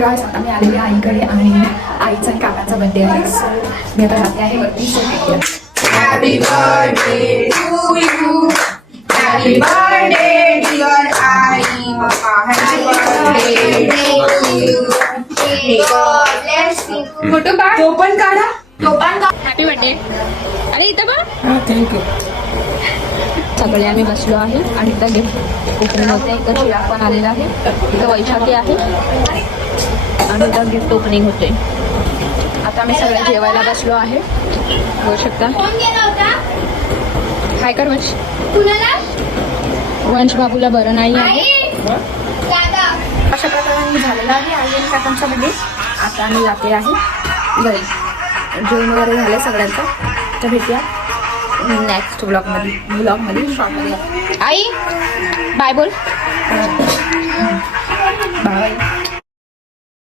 Guys आता मी आलेली आईकडे आणि आईचा आणि काकाचा बर्थडे आहे. सो मी आता जाते आहे वरती. So Happy birthday to you. Happy birthday dear Ai. Happy birthday to you. May God bless you. Photo काढ. तो पण काढा. Happy birthday. अरे इथं बघ. थँक्यू. सगळे आम्ही बसलो आहे आणि इथं गिफ्ट ओपनिंग होते. इथं चिराग पण आलेला आहे, इथं वैशाखी आहे आणि इथं गिफ्ट ओपनिंग होते. आता आम्ही सगळे जेवायला बसलो आहे, बघू शकता. काय कर वंश. वंश बाबूला बरं नाही आहे. अशा प्रकारे झालेला आहे आई आणि काकांचा बर्थडे. आता आम्ही जाते आहे घरी. जेवण वगैरे झालं सगळ्यांचं. तर भेटूया नेक्स्ट ब्लॉगमध्ये शॉपमध्ये. आई बाय बोल. बाय.